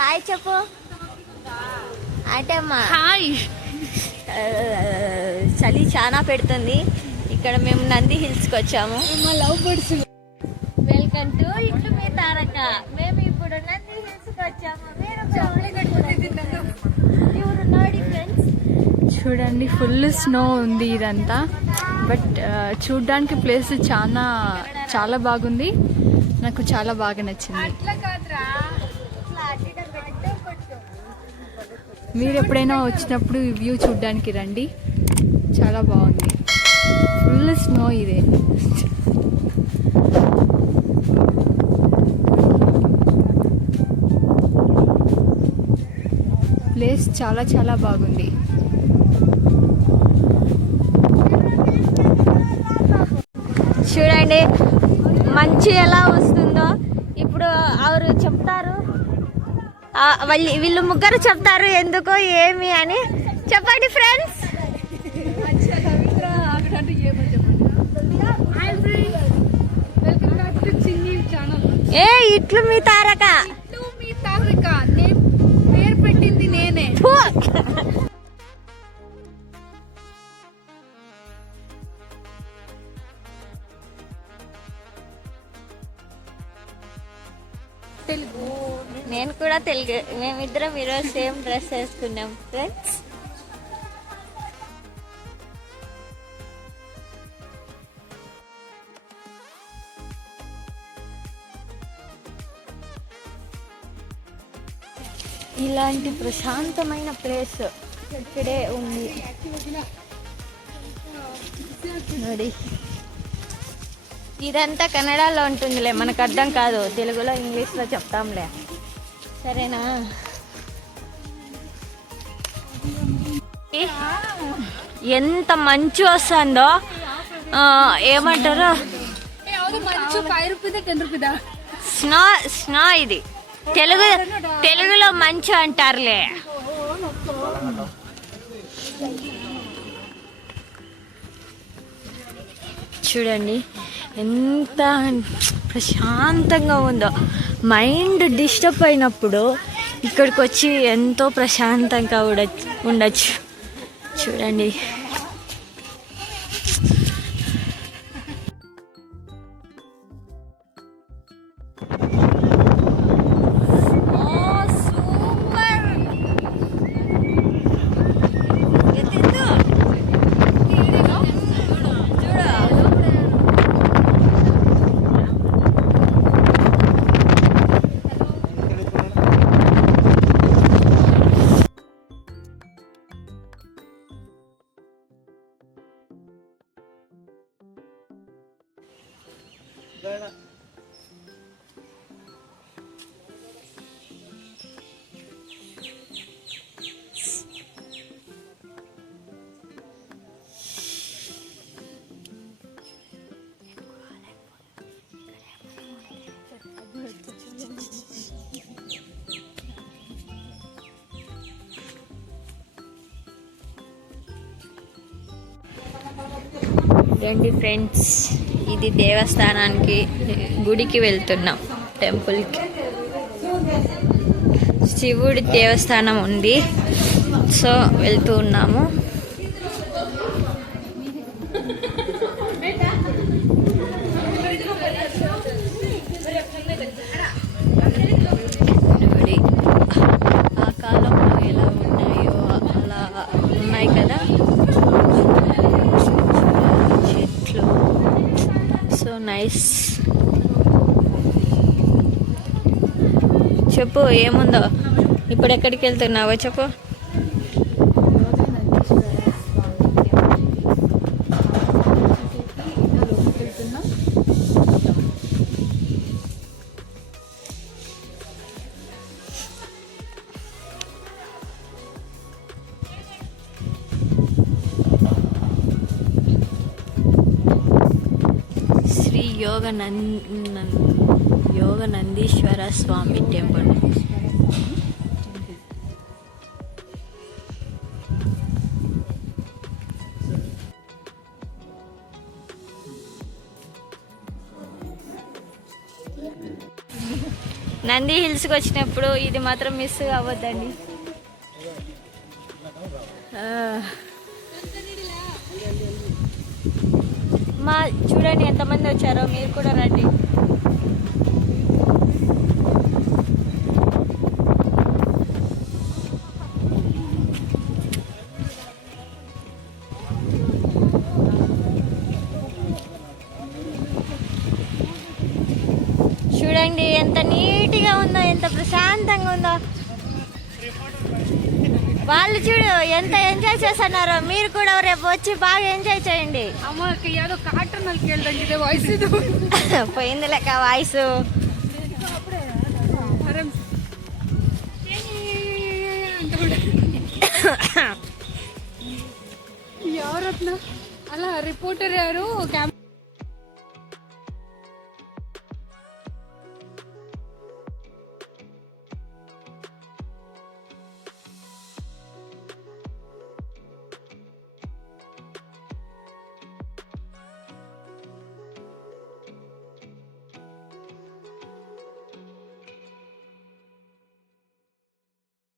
Hi చెప్పు. అంటే అమ్మా హాయ్. చలి చాలా పెడుతుంది. ఇక్కడ మేము నంది హిల్స్కి వచ్చాము. వెల్కమ్ టు ఇట్లు మీ తారక. మేము ఇప్పుడు నంది హిల్స్కి వచ్చాము. ఫ్రెండ్స్ చూడండి, ఫుల్ స్నో ఉంది ఇదంతా. బట్ చూడడానికి ప్లేస్ చాలా చాలా బాగుంది. నాకు చాలా బాగా నచ్చింది. మీరు ఎప్పుడైనా వచ్చినప్పుడు ఈ వ్యూ చూడడానికి రండి, చాలా బాగుంది. ఫుల్ స్నో ఇదే. ప్లేస్ చాలా చాలా బాగుంది. చూడండి మంచి ఎలా వస్తుందో. ఇప్పుడు ఎవరు చెప్తారు, వీళ్ళు ముగ్గురు చెప్తారు ఎందుకో ఏమి అని. చెప్పండి ఫ్రెండ్స్. ఏ ఇట్లు మీ తారక. పేరు పెట్టింది నేనే. నేను కూడా తెలుగు. మేమిద్దరం ఈరోజు సేమ్ డ్రెస్ వేసుకున్నాం ఫ్రెండ్స్. ఇలాంటి ప్రశాంతమైన ప్లేస్ ఇక్కడే ఉంది ನೋಡಿ. ఇదంతా కన్నడలో ఉంటుందిలే, మనకు అర్థం కాదు. తెలుగులో ఇంగ్లీష్లో చెప్తాంలే, సరేనా? ఎంత మంచు వస్తుందో. ఏమంటారు, స్నో. స్నో ఇది తెలుగులో మంచు అంటారులే. చూడండి ఎంత ప్రశాంతంగా ఉందో. మైండ్ డిస్టర్బ్ అయినప్పుడు ఇక్కడికి వచ్చి ఎంతో ప్రశాంతంగా ఉండొచ్చు. చూడండి రండి ఫ్రెండ్స్. ఇది దేవస్థానానికి, గుడికి వెళ్తున్నాం, టెంపుల్కి. శివుడి దేవస్థానం ఉంది, సో వెళ్తూ ఉన్నాము. ఆ కాలంలో ఎలా ఉన్నాయో అలా ఉన్నాయి కదా చెట్లు. So nice. చెప్పు ఏముందో. ఇప్పుడు ఎక్కడికి వెళ్తున్నావో చెప్పు. శ్రీ యోగనందీశ్వర స్వామి టెంపుల్. నంది హిల్స్కి వచ్చినప్పుడు ఇది మాత్రం మిస్ అవ్వద్దండి. మా చూడండి ఎంతమంది వచ్చారో, మీరు కూడా రండి. చూడండి ఎంత నీట్గా ఉందో, ఎంత ప్రశాంతంగా ఉందో. వాళ్ళు చూడు ఎంత ఎంజాయ్ చేస్తున్నారో. మీరు కూడా రేపు వచ్చి బాగా ఎంజాయ్ చేయండి. పోయింది లెక్క వాయిస్. ఎవరన్నా అలా రిపోర్టర్ యారు